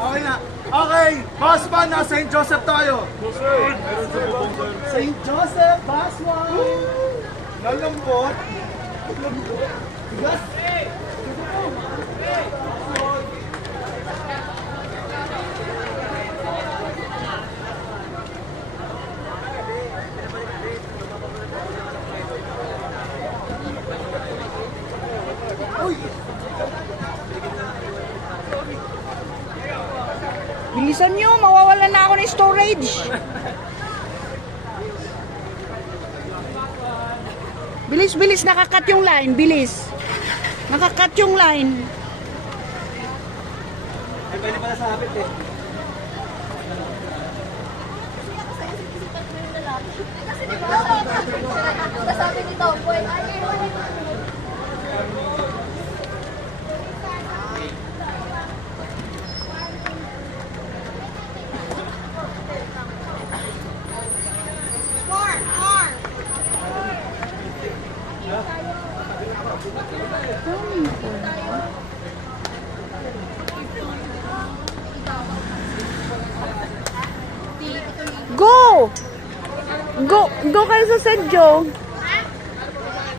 Okay na. Okay, Boss One, na St. Joseph tayo. St. Joseph, Boss One. Lalambot. Yes. Bilisan nyo, mawawalan na ako ng storage. Bilis, bilis, nakakat yung line, bilis. Nakakat yung line. Ay, pwede pala sa hapit eh. Kasi di ba, sabi ni Tomboy, Go! Go kayo sa St. Joe.